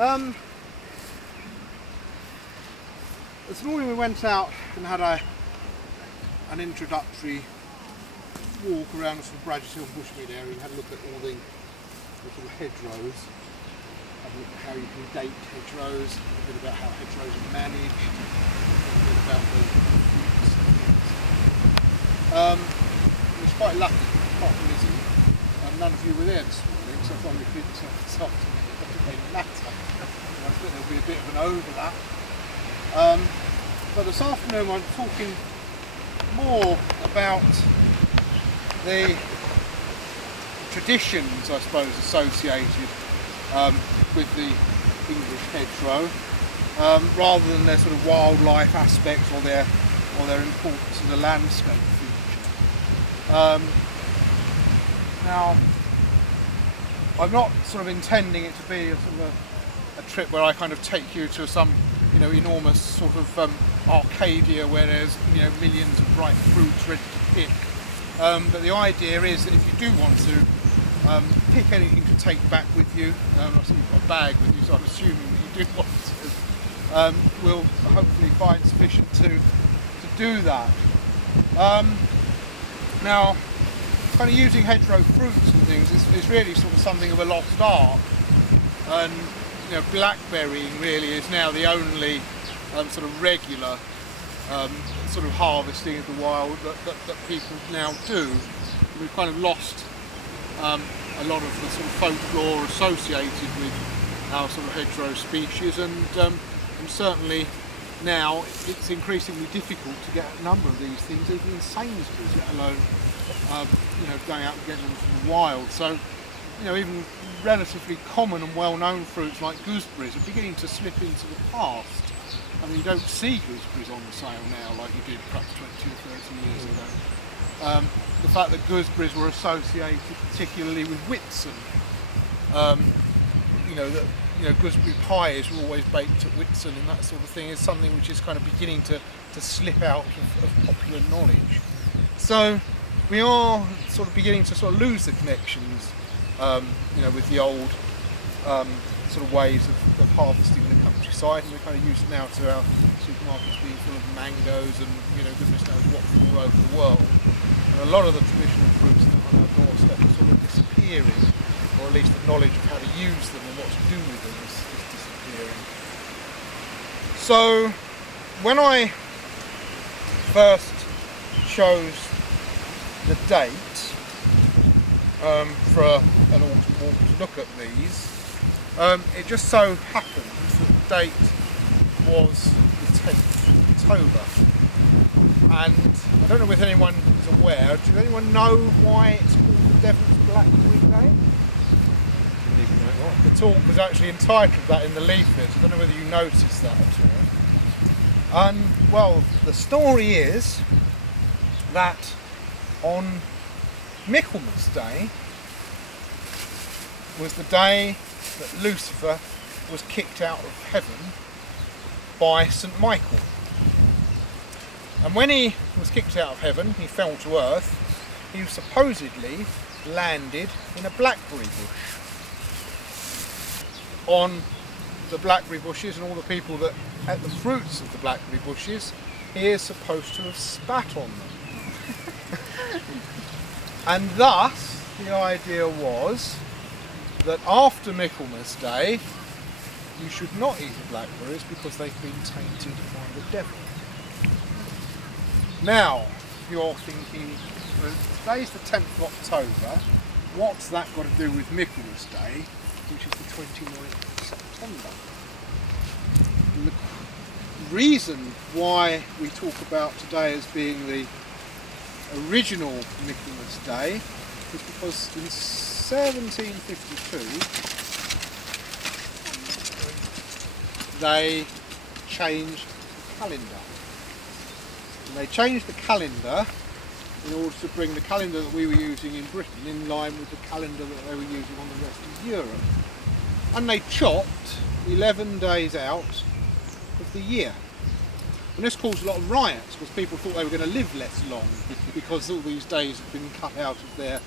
This morning we went out and had an introductory walk around the sort of Bradgershill Bushmead area and had a look at all the sort of hedgerows. Have a look at how you can date hedgerows, a bit about how hedgerows are managed, a bit about the fruits. I was quite lucky, apart from this, none of you were there this morning, so I thought I'd repeat myself this afternoon. It doesn't really matter. I think there'll be a bit of an overlap. But this afternoon I'm talking more about the traditions, I suppose, associated with the English hedgerow, rather than their sort of wildlife aspect or their importance as a landscape feature. Now, I'm not sort of intending it to be a sort of a trip where I kind of take you to some, enormous sort of Arcadia where there's, millions of bright fruits ready to pick. But the idea is that if you do want to pick anything to take back with you, I see you've got a bag with you, so I'm assuming that you do want to, we'll hopefully find sufficient to do that. Now, kind of using hedgerow fruits and things is really sort of something of a lost art, and blackberrying really is now the only sort of regular sort of harvesting of the wild that people now do. We've kind of lost a lot of the sort of folklore associated with our sort of hedgerow species, and certainly now it's increasingly difficult to get a number of these things even in Sainsbury's, let alone going out and getting them from the wild. So even relatively common and well-known fruits like gooseberries are beginning to slip into the past. I mean, you don't see gooseberries on the sale now like you did perhaps 20 or 30 years ago. The fact that gooseberries were associated particularly with Whitsun, gooseberry pies were always baked at Whitsun and that sort of thing, is something which is kind of beginning to slip out of popular knowledge. So we are sort of beginning to sort of lose the connections with the old sort of ways of harvesting the countryside, and we're kind of used now to our supermarkets being full of mangoes and goodness knows what from all over the world. And a lot of the traditional fruits that are on our doorstep are sort of disappearing, or at least the knowledge of how to use them and what to do with them is disappearing. So when I first chose the date for an autumn walk to look at these, it just so happens that the date was the 10th of October, and I don't know if anyone is aware. Does anyone know why it's called the Devil's Blackberry Day? Didn't even know what. The talk was actually entitled that in the leaflet. I don't know whether you noticed that at all. Well, the story is that on Michaelmas Day was the day that Lucifer was kicked out of heaven by St. Michael. And when he was kicked out of heaven, he fell to earth, he supposedly landed in a blackberry bush. On the blackberry bushes and all the people that ate the fruits of the blackberry bushes, he is supposed to have spat on them. And thus, the idea was that after Michaelmas Day, you should not eat the blackberries because they've been tainted by the devil. Now, you're thinking, well, today's the 10th of October, what's that got to do with Michaelmas Day, which is the 29th of September? The reason why we talk about today as being the original Michaelmas Day is because in 1752 they changed the calendar. And they changed the calendar in order to bring the calendar that we were using in Britain in line with the calendar that they were using on the rest of Europe. And they chopped 11 days out of the year. And this caused a lot of riots because people thought they were going to live less long because all these days had been cut out of their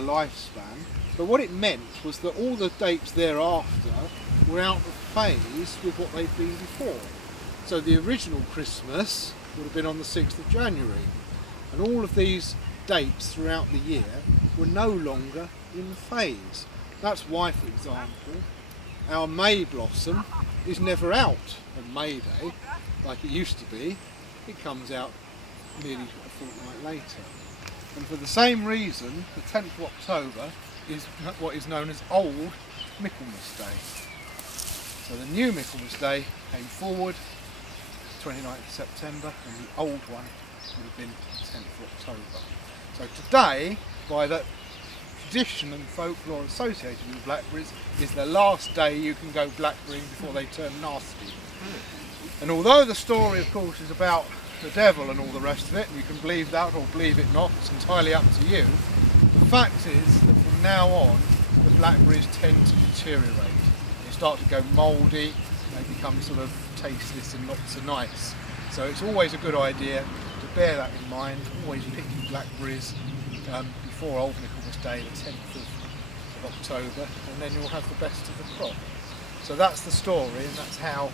lifespan. But what it meant was that all the dates thereafter were out of phase with what they'd been before. So the original Christmas would have been on the 6th of January, and all of these dates throughout the year were no longer in phase. That's why, for example, our May blossom is never out on May Day like it used to be. It comes out nearly a fortnight later. And for the same reason, the 10th of October is what is known as Old Michaelmas Day. So the new Michaelmas Day came forward, 29th of September, and the old one would have been 10th of October. So today, by the tradition and folklore associated with blackberries, is the last day you can go blackberrying before they turn nasty. And although the story, of course, is about the devil and all the rest of it, and you can believe that or believe it not, it's entirely up to you, the fact is that from now on, the blackberries tend to deteriorate. They start to go mouldy, they become sort of tasteless and not so nice. So it's always a good idea to bear that in mind, always pick your blackberries before Old Michaelmas Day, the 10th of October, and then you'll have the best of the crop. So that's the story, and that's how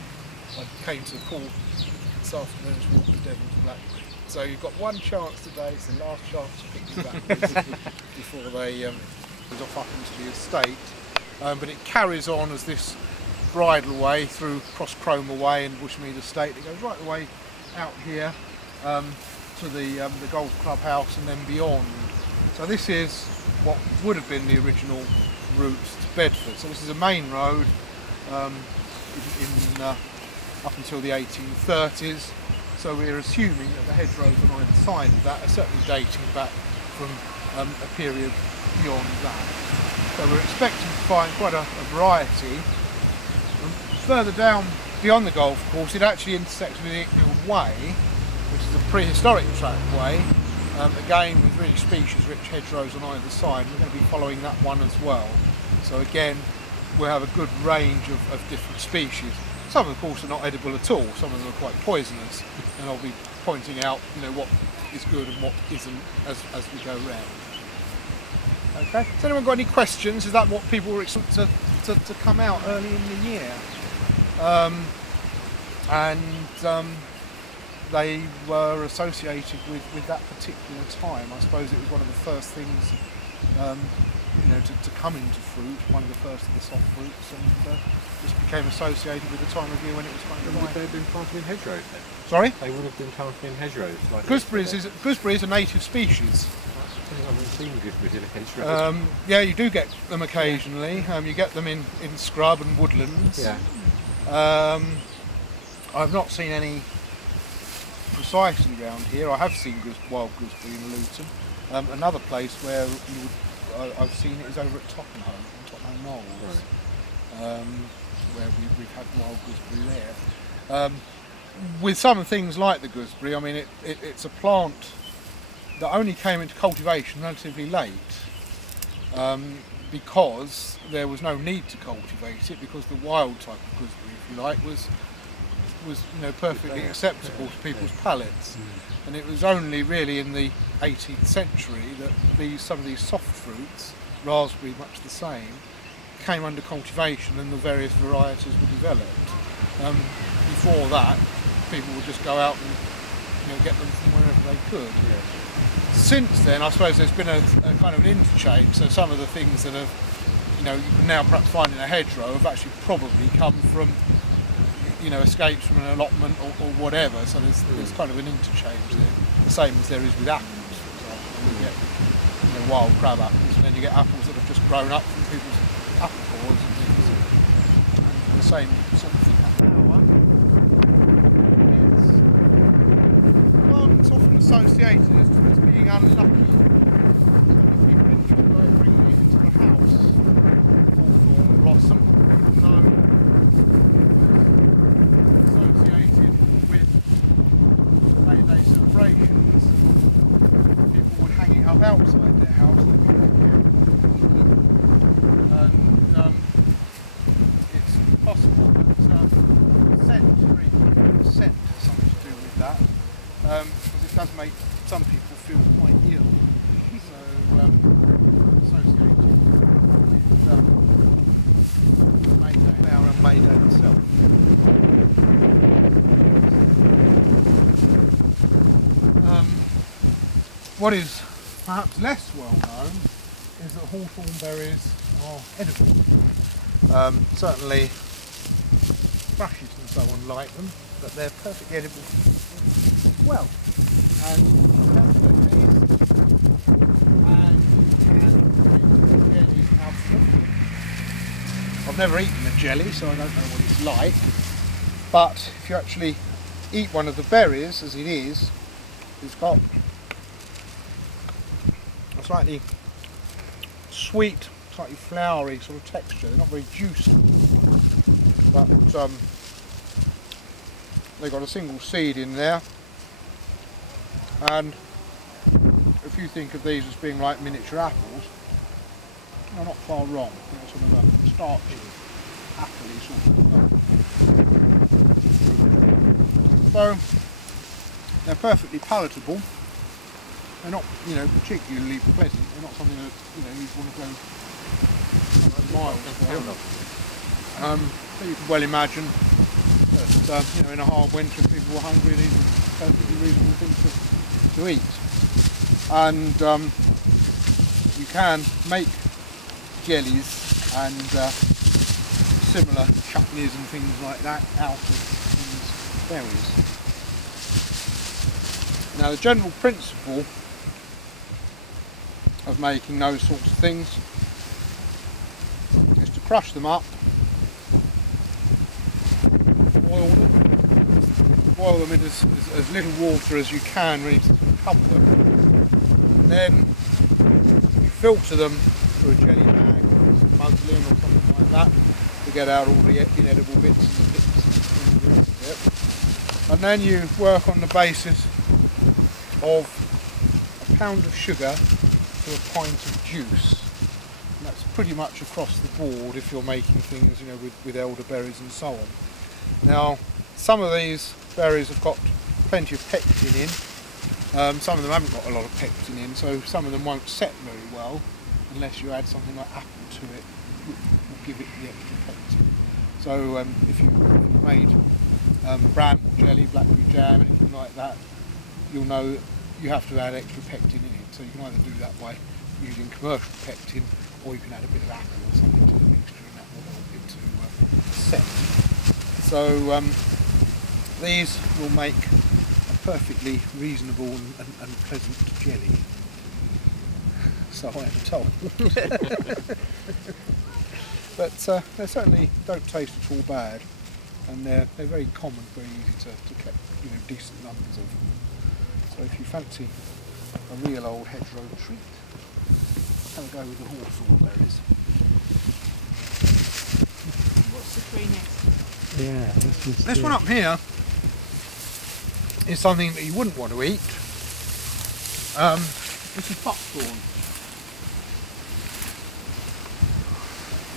I came to call this afternoon's walk the devil's blackberry. So you've got one chance today, it's the last chance to pick your blackberries before they goes off up into the estate. But it carries on as this bridle way through Cross Cromer Way and Bushmead Estate. It goes right the way out here to the golf clubhouse and then beyond. So this is what would have been the original route to Bedford. So this is a main road up until the 1830s. So we're assuming that the hedgerows on either side of that are certainly dating back from a period beyond that. So we're expecting to find quite a variety. Further down beyond the golf course, it actually intersects with the Icknield Way, which is a prehistoric trackway, again with really species-rich hedgerows on either side. We're going to be following that one as well. So again, we'll have a good range of different species. Some, of course, are not edible at all. Some of them are quite poisonous, and I'll be pointing out, what is good and what isn't as we go round. Okay. Has anyone got any questions? Is that what people were expecting to come out early in the year? They were associated with that particular time. I suppose it was one of the first things, to come into fruit, one of the first of the soft fruits, and just became associated with the time of year when it was kind of Would they have been planted in hedgerows then? Sorry? They would have been planted in hedgerows. Like Gooseberry is a native species. I haven't seen gooseberries in hedgerows. Yeah, you do get them occasionally. You get them in scrub and woodlands. Yeah. I've not seen any precisely around here. I have seen wild gooseberry in Luton. Another place where I've seen it is over at Tottenham Knowles, right. Where we've had wild gooseberry there. With some things like the gooseberry, I mean, it's a plant that only came into cultivation relatively late, because there was no need to cultivate it, because the wild type of gooseberry, if you like, was perfectly acceptable to people's palates. And it was only really in the 18th century that some of these soft fruits, raspberry much the same, came under cultivation and the various varieties were developed. Before that, people would just go out and get them from wherever they could. Yeah. Since then, I suppose there's been a kind of an interchange. So some of the things that have, you can now perhaps find in a hedgerow have actually probably come from, escapes from an allotment or whatever. So there's kind of an interchange there. The same as there is with apples, for example. You get wild crab apples, and then you get apples that have just grown up from people's apple cores and things. And the same sort of thing happens. It's often associated as being unlucky. Some people enjoy bringing it into the house. Hawthorn blossom. Associated with May Day celebrations, people would hang it up outside their house. And it's possible that scent has something to do with that. Because it does make some people feel quite ill. So associated with Mayday flower and Mayday itself. What is perhaps less well known is that hawthorn berries are edible. Certainly thrushes and so on like them, but they're perfectly edible as well. And you can put these, and you can make jelly out of them. I've never eaten a jelly, so I don't know what it's like. But if you actually eat one of the berries as it is, it's got a slightly sweet, slightly flowery sort of texture. They're not very juicy, but they've got a single seed in there. And if you think of these as being like miniature apples, you're not far wrong. They're sort of a starchy, appley sort of stuff. So they're perfectly palatable. They're not, particularly pleasant. They're not something that you'd want to go miles for. But you can well imagine that in a hard winter, if people were hungry, these are perfectly reasonable things to eat. And you can make jellies and similar chutneys and things like that out of these berries. Now, the general principle of making those sorts of things is to crush them up, boil them in as little water as you can, really, to cover them. And then you filter them through a jelly bag or some muslin or something like that to get out all the inedible bits and the bits and the rest of it. And then you work on the basis of a pound of sugar to a pint of juice. And that's pretty much across the board if you're making things, with elderberries and so on. Now, some of these berries have got plenty of pectin in. Some of them haven't got a lot of pectin in, so some of them won't set very well unless you add something like apple to it, which will give it the extra pectin. So if you made bramble jelly, blackberry jam, anything like that, you'll know that you have to add extra pectin in it. So you can either do that by using commercial pectin, or you can add a bit of apple or something to the mixture, and that will help it to set. So these will make a perfectly reasonable and pleasant jelly. So I am told. But they certainly don't taste at all bad, and they're very common, very easy to get decent numbers of them. So if you fancy a real old hedgerow treat, have a go with the hawthorn berries. What's the tree next? Yeah, this one up here is something that you wouldn't want to eat. This is Blackthorne.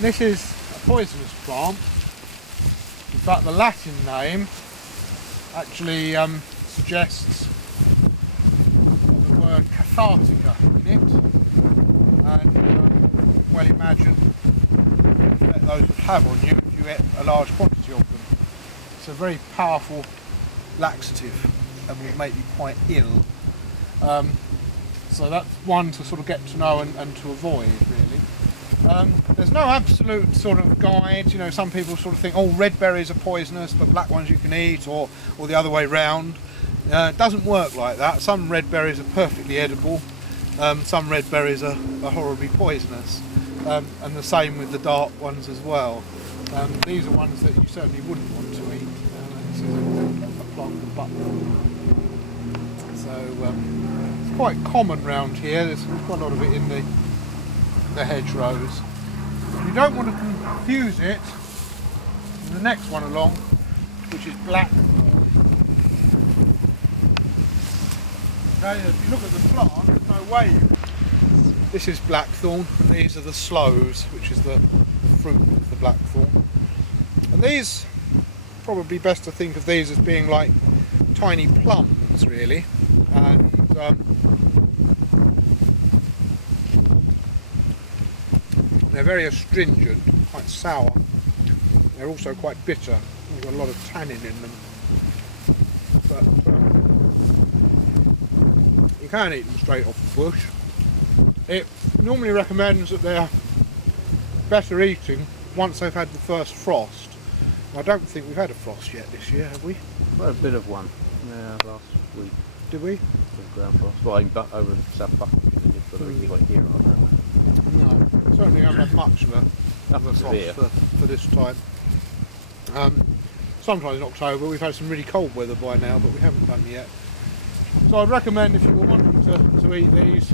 This is a poisonous plant. In fact, the Latin name actually suggests the word cathartica in it, and well, imagine the effect those would have on you if you ate a large quantity of them. It's a very powerful laxative and will make you quite ill. So that's one to sort of get to know and to avoid, really. There's no absolute sort of guide. Some people sort of think, red berries are poisonous, but black ones you can eat, or the other way round. It doesn't work like that. Some red berries are perfectly edible. Some red berries are horribly poisonous, and the same with the dark ones as well. These are ones that you certainly wouldn't want to eat. This is a plant called Blackberry. So it's quite common round here. There's quite a lot of it in the hedgerows. You don't want to confuse it with the next one along, which is Blackthorne. Okay, if you look at the plant, there's no way. This is Blackthorne, and these are the sloes, which is the fruit of the Blackthorne. And these, probably best to think of these as being like tiny plums, really. And they're very astringent, quite sour. They're also quite bitter. They've got a lot of tannin in them. But you can eat them straight off the bush. It normally recommends that they're better eating once they've had the first frost. I don't think we've had a frost yet this year, have we? Well, a bit of one. Yeah, last week. Did we? With ground frost. Well, over South Buckinghamshire, we did, but we got here on that. No, certainly haven't had much of a frost for this time. Sometimes in October we've had some really cold weather by now, but we haven't done yet. So I'd recommend, if you were wanting to eat these,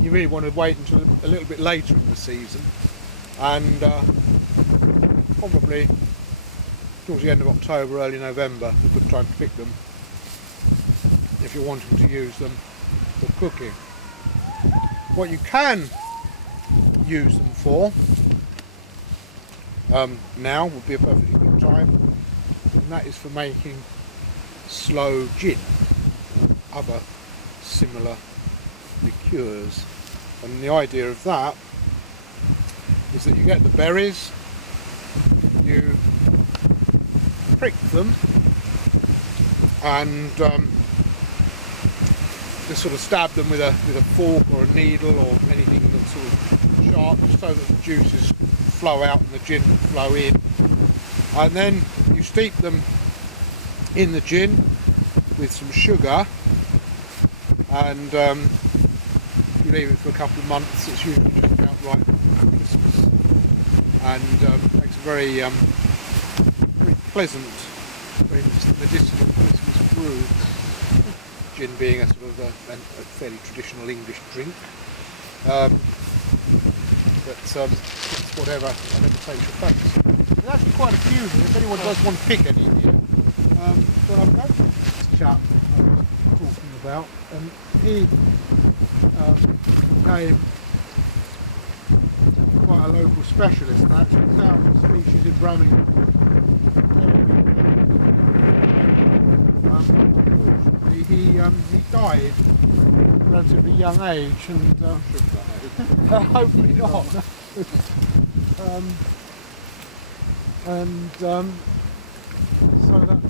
you really want to wait until a little bit later in the season, and probably towards the end of October, early November, a good time to pick them if you're wanting to use them for cooking. What you can use them for now would be a perfectly good time, and that is for making sloe gin and other similar liqueurs. And the idea of that is that you get the berries, you prick them, and just sort of stab them with a fork or a needle or anything that's sort of sharp, so that the juices flow out and the gin flow in. And then you steep them in the gin with some sugar, and you leave it for a couple of months. It's usually just about right at Christmas, and makes a very pleasant, very medicinal Christmas brew. Gin being a sort of a fairly traditional English drink, but it's whatever takes your fancy. There's actually quite a few here. If anyone does want to pick any here, but I've got this chap I was talking about, and he became quite a local specialist and actually found a species in Birmingham. Unfortunately, he died at a relatively young age, and hopefully not. So that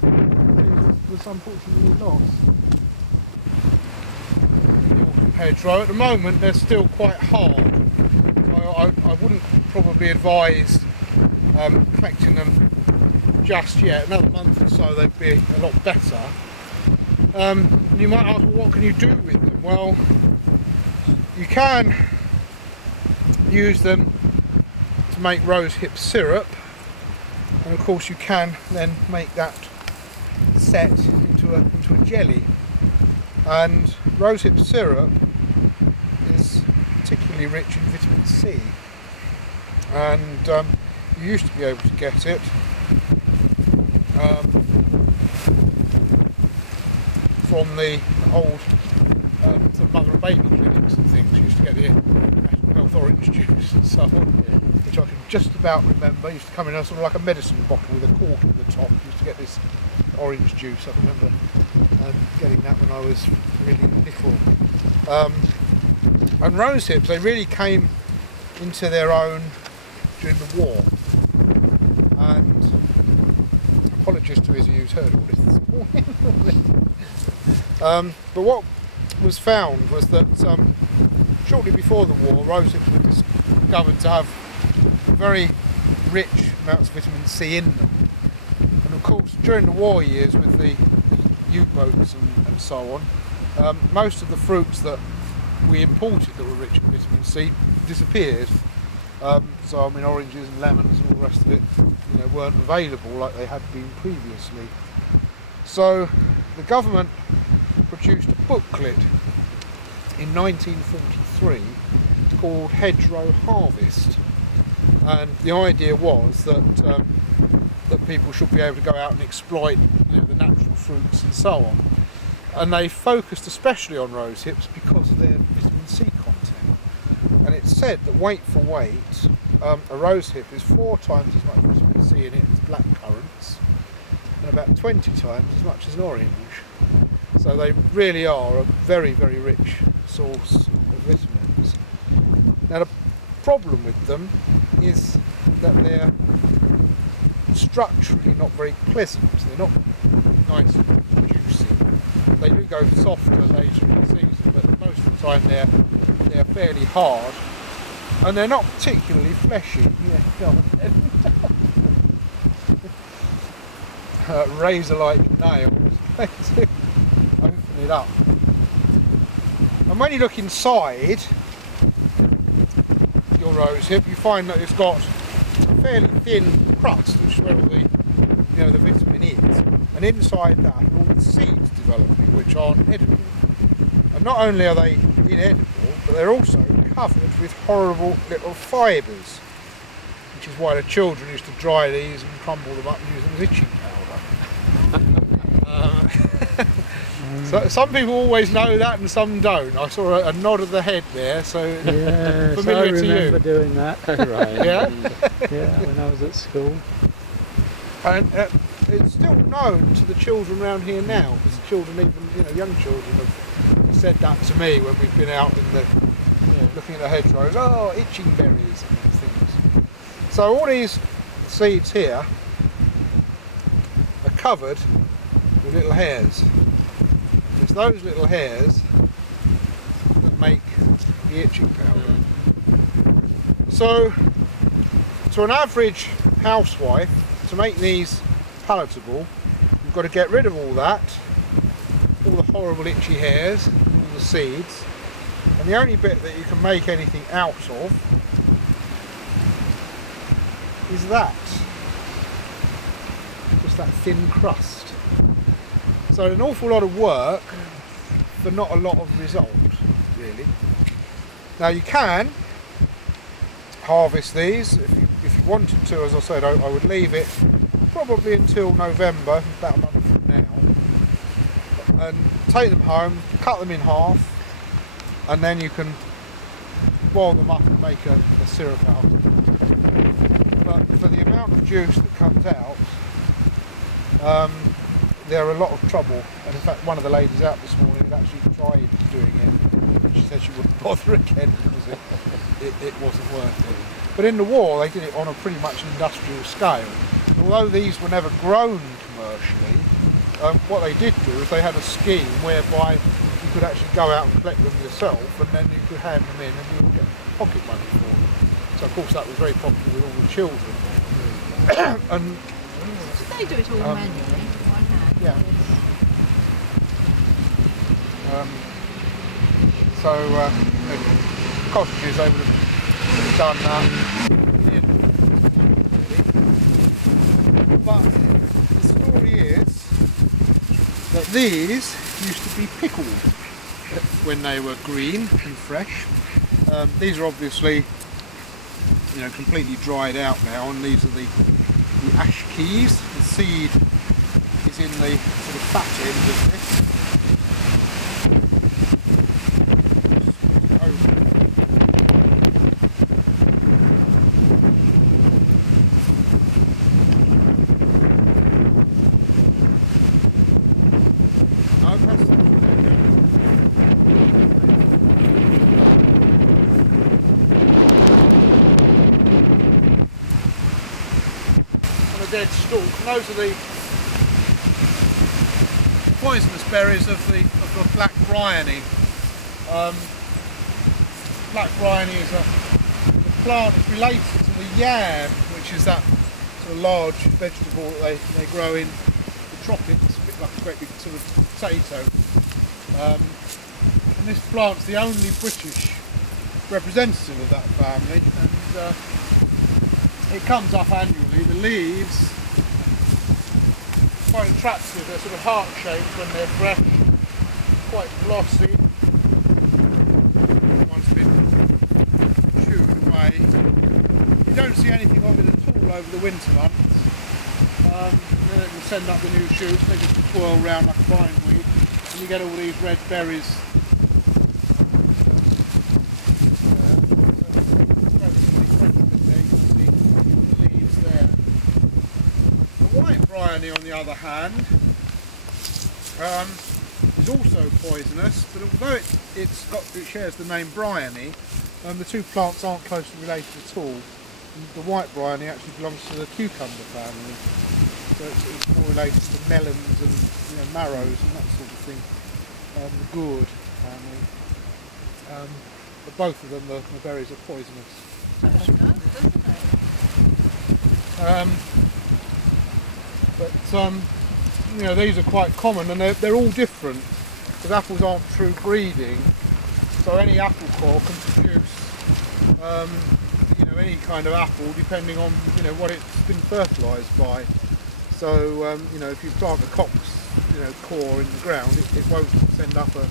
was unfortunately lost. Hedgerow. At the moment they're still quite hard, so I wouldn't probably advise collecting them just yet. Another month or so they'd be a lot better. You might ask, well, what can you do with them? Well, you can use them to make rosehip syrup, and of course you can then make that set into a jelly. And rosehip syrup is particularly rich in vitamin C, and you used to be able to get it from the old sort of mother and baby clinics and things. You used to get the National Health orange juice and so on, which I can just about remember. It used to come in a sort of like a medicine bottle with a cork at the top. You used to get this orange juice. I remember getting that when I was really little. And rosehips, they really came into their own during the war. And apologies to his who's heard all this morning. But what was found was that shortly before the war, rosehips were discovered to have very rich amounts of vitamin C in them. And of course, during the war years with the U-boats and so on, most of the fruits that we imported that were rich in vitamin C disappeared. So I mean, oranges and lemons and all the rest of it, weren't available like they had been previously. So the government produced a booklet in 1943 called Hedgerow Harvest, and the idea was that that people should be able to go out and exploit the natural fruits and so on. And they focused especially on rosehips because of their vitamin C content. And it's said that weight for weight, a rosehip is 4 times as much vitamin C in it as blackcurrants, and about 20 times as much as an orange. So they really are a very, very rich source of vitamins. Now the problem with them is that they're structurally not very pleasant. They're not nice and juicy. They do go softer later in the season, but most of the time they're fairly hard, and they're not particularly fleshy. Razor-like nails to open it up. And when you look inside your rosehip, you find that it's got a fairly thin crust, which is where all the vitamin is, and inside that are all the seeds developing, which aren't edible. And not only are they inedible, but they're also covered with horrible little fibres, which is why the children used to dry these and crumble them up and use them as itching powder. So some people always know that and some don't. I saw a nod of the head there, so yes, familiar I remember to you. doing that. Right. Yeah? Yeah, when I was at school. And it's still known to the children around here now, because the children, even young children, have said that to me when we've been out in the looking at the hedgerows. Oh, itching berries and things. So all these seeds here are covered with little hairs. It's those little hairs that make the itching powder. So, to an average housewife, to make these palatable, you've got to get rid of all that, all the horrible itchy hairs, all the seeds, and the only bit that you can make anything out of is that. Just that thin crust. So an awful lot of work for not a lot of result, really. Now you can harvest these if you wanted to. As I said, I would leave it probably until November, about a month from now, and take them home, cut them in half, and then you can boil them up and make a syrup out of them. But for the amount of juice that comes out, they're a lot of trouble, and in fact one of the ladies out this morning had actually tried doing it, and she said she wouldn't bother again because it wasn't worth it. But in the war they did it on a pretty much industrial scale. Although these were never grown commercially, what they did do is they had a scheme whereby you could actually go out and collect them yourself, and then you could hand them in and you would get pocket money for them. So of course that was very popular with all the children. And Did they do it all manually? By hand? yeah. Cottages, they would have done that. But the story is that these used to be pickled when they were green and fresh. These are obviously, completely dried out now, and these are the ash keys. The seed is in the sort of fat end of this. Dead stalk, and those are the poisonous berries of the black Briony. Black Briony is a plant that's related to the yam, which is that sort of large vegetable that they grow in the tropics, a bit like a great big sort of potato. And this plant's the only British representative of that family, and it comes up annually. The leaves, quite attractive, they're sort of heart-shaped when they're fresh, quite glossy. One's been chewed away. You don't see anything of it at all over the winter months. And then it will send up the new shoots, they just twirl round like a bindweed, and you get all these red berries. Briony, on the other hand, is also poisonous, but although it shares the name Briony, the two plants aren't closely related at all. The white Briony actually belongs to the cucumber family, so it's more related to melons and marrows and that sort of thing. The gourd family, but both of them, the berries are poisonous. Oh, it does, doesn't it? But these are quite common, and they're all different because apples aren't true breeding. So any apple core can produce any kind of apple depending on what it's been fertilised by. So if you plant a cox core in the ground, it won't send up a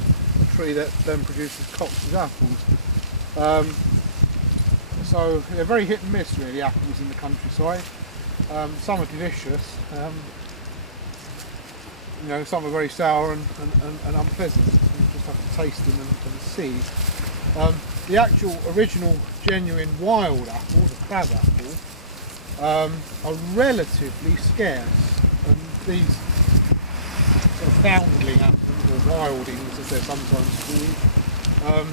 tree that then produces cox's apples. So they're very hit and miss really, apples in the countryside. Some are delicious, some are very sour and unpleasant. You just have to taste them and see. The actual original genuine wild apple, the crab apple, are relatively scarce, and these sort of foundling apples, or wildings as they're sometimes called,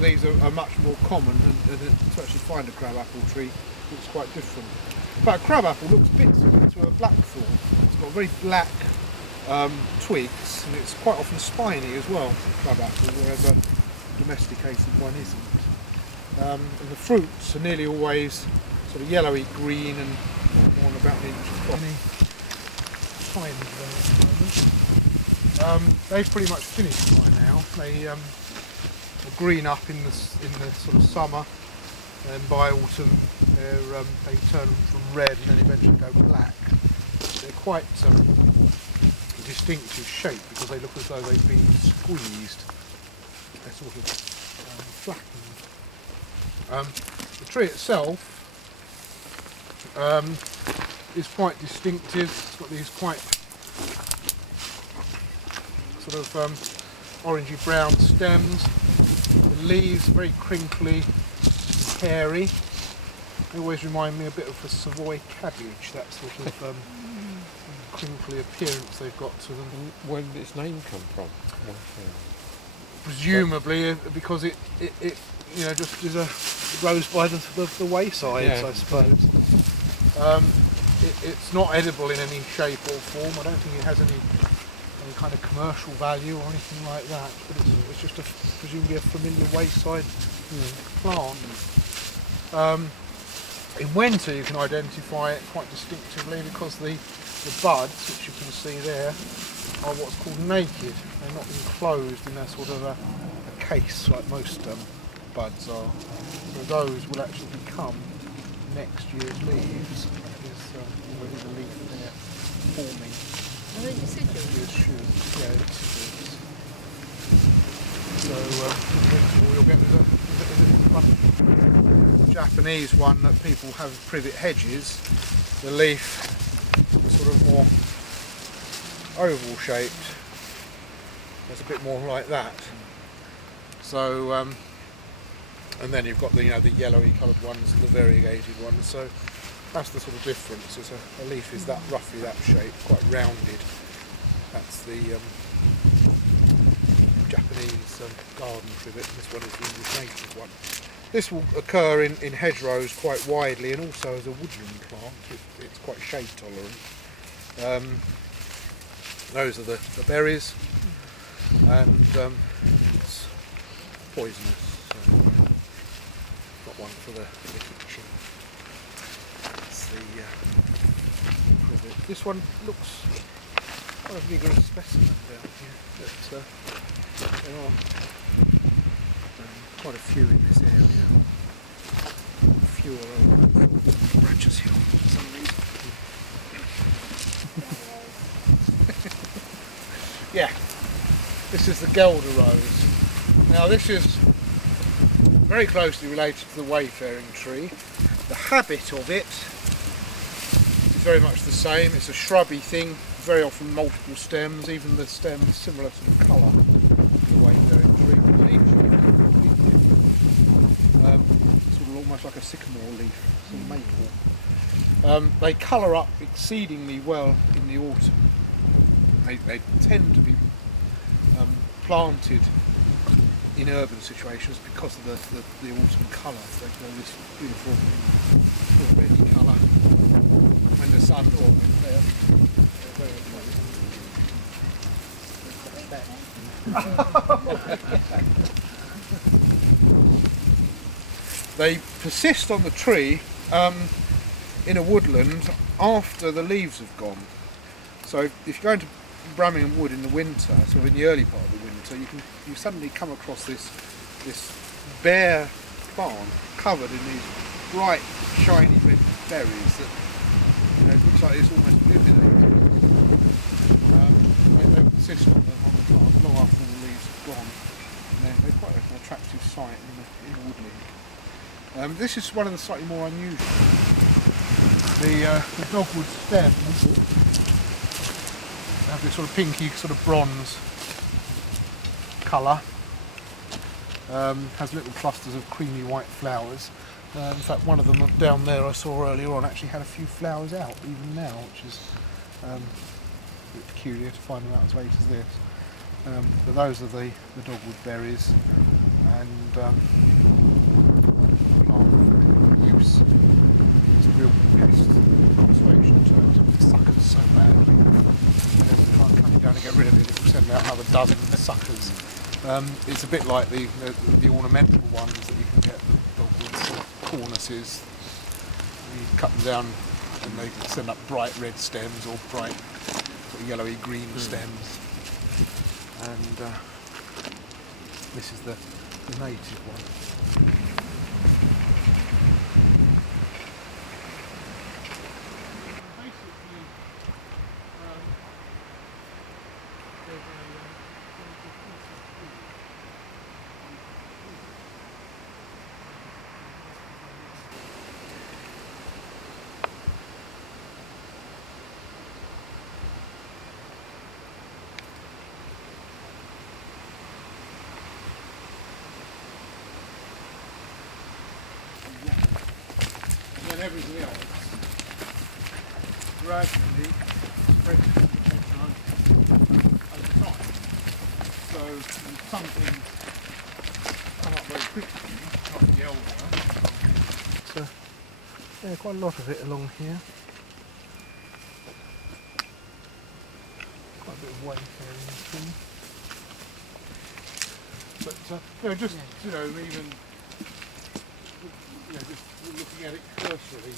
these are much more common, and to actually find a crab apple tree looks quite different. But a crab apple looks a bit similar to a blackthorn. It's got very black twigs, and it's quite often spiny as well, the crab apple, whereas a domesticated one isn't. And the fruits are nearly always sort of yellowy green and more than about an inch across. Any times there at the moment. They've pretty much finished by now. They will green up in the sort of summer, and by autumn they turn from red and then eventually go black. They're quite distinctive shape because they look as though they've been squeezed. They're sort of flattened. The tree itself is quite distinctive. It's got these quite sort of orangey brown stems. The leaves are very crinkly and hairy. They always remind me a bit of a Savoy cabbage, that sort of crinkly appearance they've got to them. Where did its name come from? Presumably because it just is grows by the waysides, I suppose. It's not edible in any shape or form. I don't think it has any kind of commercial value or anything like that, but it's just presumably a familiar wayside plant. In winter you can identify it quite distinctively because the buds, which you can see there, are what's called naked. They're not enclosed in a sort of a case like most buds are. So those will actually become next year's leaves. There's already the leaf there forming. Are they deciduous? Year's shoots. Yeah, deciduous. So in winter you'll get the Japanese one that people have privet hedges. The leaf is sort of more oval shaped. It's a bit more like that. So and then you've got the yellowy coloured ones and the variegated ones. So that's the sort of difference. It's a leaf is that roughly that shape, quite rounded. That's the Japanese garden privet. This one is the English native one. This will occur in hedgerows quite widely, and also as a woodland plant. It's quite shade tolerant. Those are the berries, and it's poisonous, so not one for the kitchen. That's the privet. This one looks quite a vigorous specimen down here, but there are quite a few in this area. Fewer over branches here for some reason. Yeah, this is the Gelder Rose. Now this is very closely related to the wayfaring tree. The habit of it is very much the same. It's a shrubby thing, very often multiple stems, even the stem is similar sort of colour to the wayfaring tree. But the leaves are completely different. Sort of almost like a sycamore leaf, sort of maple. They colour up exceedingly well in the autumn. They tend to be planted in urban situations because of the autumn colour. They grow this beautiful reddy colour when the sun's on there. They persist on the tree in a woodland after the leaves have gone. So if you go into Birmingham Wood in the winter, sort of in the early part of the winter, you suddenly come across this bare plant covered in these bright, shiny red berries that it looks like it's almost illuminated. They persist on the plant long after the leaves have gone, and they're quite an attractive sight in the woodland. This is one of the slightly more unusual. The dogwood stems have this sort of pinky, sort of bronze colour. Has little clusters of creamy white flowers. In fact, one of them down there I saw earlier on actually had a few flowers out even now, which is a bit peculiar to find them out as late as this. But those are the dogwood berries, and plant use. It's a real pest conservation in terms of the suckers so badly. Whenever we try and cut it down and get rid of it, it will send out another dozen suckers. It's a bit like the ornamental ones that you can get, the dogwood sort of cornices. You cut them down and they send up bright red stems or bright sort of yellowy green stems. And this is the native one. And everything else gradually spreads over time. So some things come up very quickly, like the elder. So yeah, quite a lot of it along here. Quite a bit of wayfaring in this thing. But just even. Just looking at it cursorily.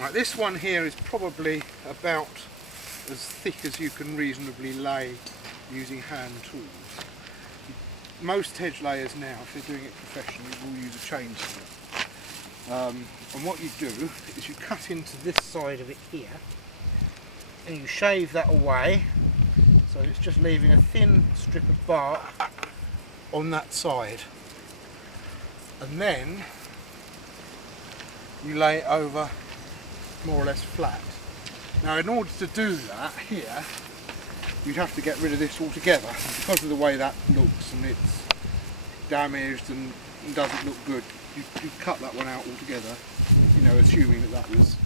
Right, this one here is probably about as thick as you can reasonably lay using hand tools. Most hedge layers now, if they're doing it professionally, will use a chainsaw. And what you do is you cut into this side of it here, and you shave that away, so it's just leaving a thin strip of bark on that side. And then you lay it over more or less flat. Now in order to do that here, you'd have to get rid of this altogether. Because of the way that looks and it's damaged and doesn't look good, you cut that one out altogether, assuming that was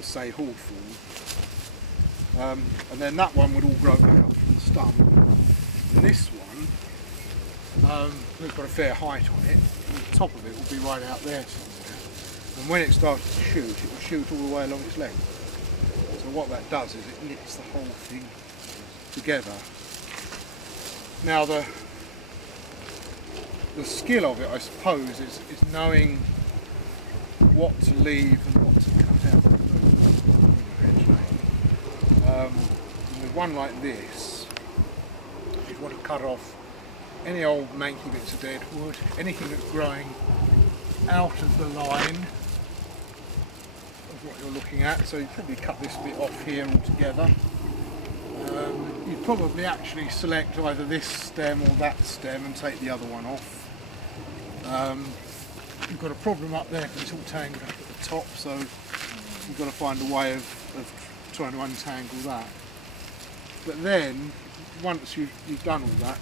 say hawthorn. And then that one would all grow back up from the stump. And this one, we've got a fair height on it, and the top of it will be right out there somewhere. And when it starts to shoot, it will shoot all the way along its length. So what that does is it knits the whole thing together. Now the skill of it, I suppose, is knowing what to leave and what to cut out and with one like this, you'd want to cut off any old manky bits of dead wood, anything that's growing out of the line of what you're looking at. So you'd probably cut this bit off here altogether. You'd probably actually select either this stem or that stem and take the other one off. You've got a problem up there because it's all tangled up at the top, so you've got to find a way of trying to untangle that. But then, once you've done all that,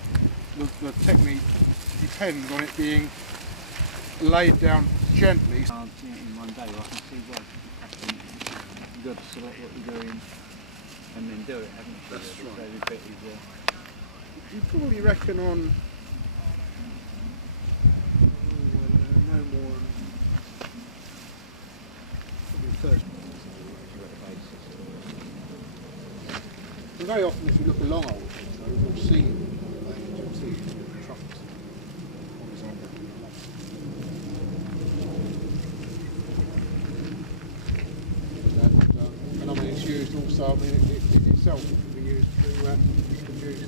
the technique depends on it being laid down gently. In one day, I can see why you've got to select what you're doing and then do it, haven't you? That's right. So the bit is, You probably reckon on no more than probably 30. But very often, if you look along old hedgerows, you'll see the trunks horizontal. And I mean, it's used also. I mean, it itself can be used to produce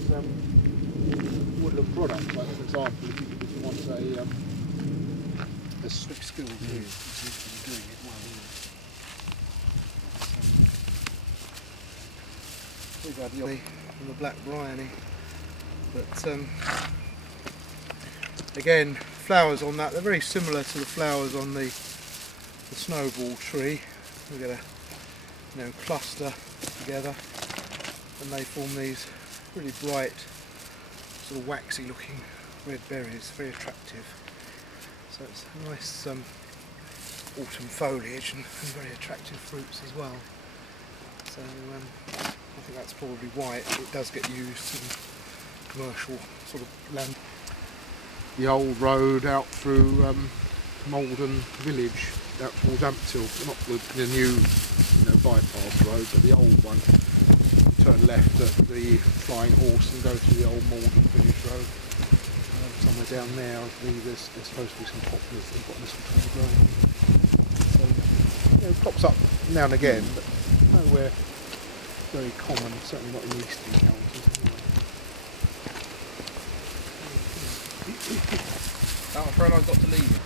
woodland products. Like for example, if you want a skill too, it's used to be doing it well. We've had the black Briony, but again, flowers on that, they're very similar to the flowers on the snowball tree. We get a cluster together, and they form these really bright, sort of waxy looking red berries, very attractive. So it's a nice autumn foliage and very attractive fruits as well. So I think that's probably why it does get used in commercial sort of land. The old road out through Malden village out towards Amptill, not the new bypass road, but the old one. Turn left at the Flying Horse and go through the old Malden village road. Somewhere down there, I believe there's supposed to be some poplars that have got mistletoe growing. So it pops up now and again, but nowhere very common, certainly not in the eastern counties anyway. I'm afraid I've got to leave you.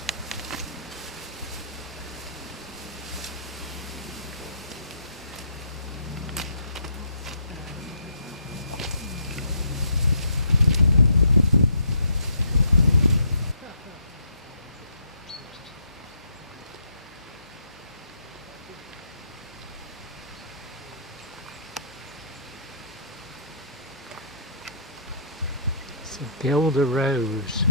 It's a Gelder Rose.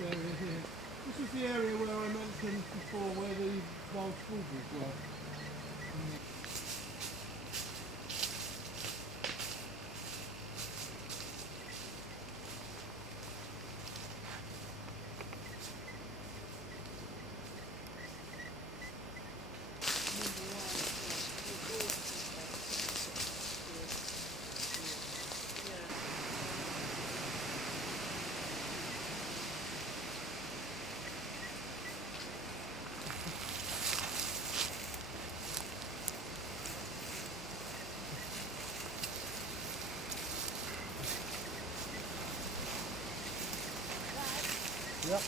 This is the area where I mentioned before where the wild strawberries were. Yep.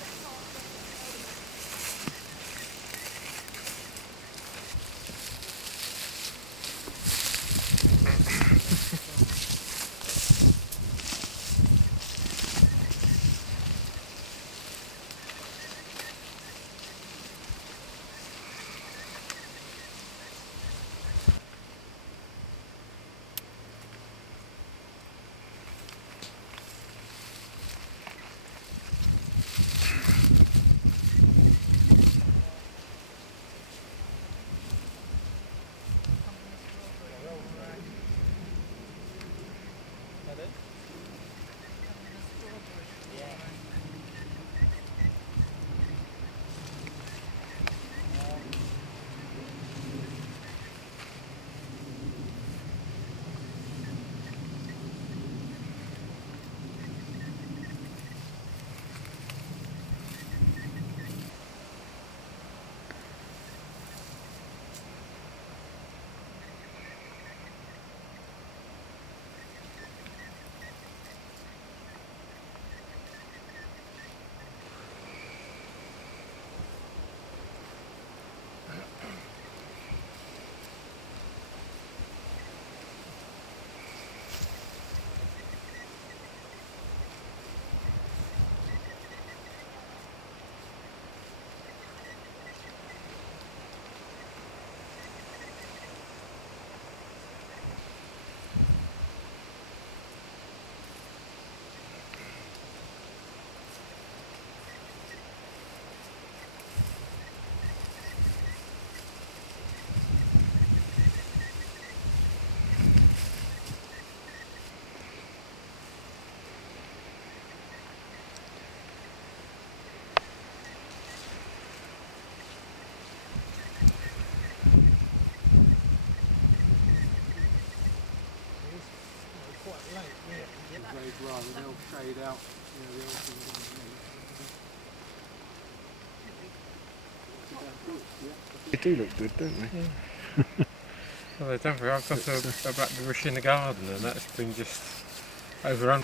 they'll shade out, you know, the old things. They do look good, don't they? Well, they don't. I've got a blackberry bush in the garden, and that's been just overrun.